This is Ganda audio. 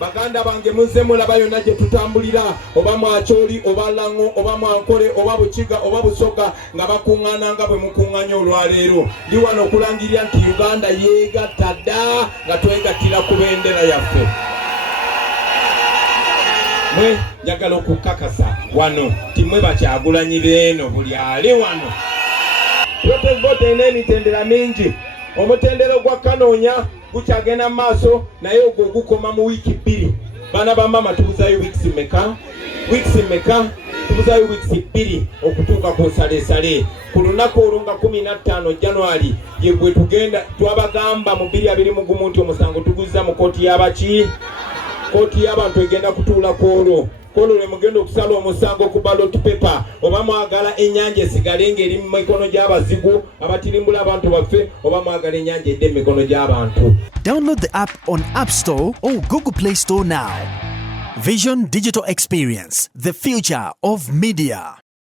baganda bange muze mulaba yonna gye tutambulira, oba Mwacholi oba Lango oba Mwankole oba Bukiga oba Busoga nga bakuŋŋaana nga bwe mukuŋŋaanya olwaleero. Ndi wano okulangirira nti Uganda yeegatta dda nga twegattira ku bendera yaffe. Mwe njagala okukakasa wano timwe Bakyagulanyi beeno buli ali wano. Protest vote ina emitendera mingi. Omutendero gwa Kanoonya gukyagenda maaso naye ogwo gukoma mu wiiki 2. Baana ba mama tubuzayo weeks mmeka? Tubuzayo weeks 2 okutuuka ku nsaleesale. Ku lunaku olwo nga 15 January ye gwe tugenda twabagamba mu 2021 nti omusango tuguzza mu kooti y'abaki? Kooti y'abantu egenda kutuula kwolwo. Kwolwo lwe mugenda okusala omusango ku ballot paper oba mwagala ennyanja esigale ng'eri mu mikono gy'abazigu abatirimbula abantu baffe oba mwagala ennyanja edde mu mikono gy'abantu. Download the app on App Store or Google Play Store now. Vision Digital Experience, the future of media.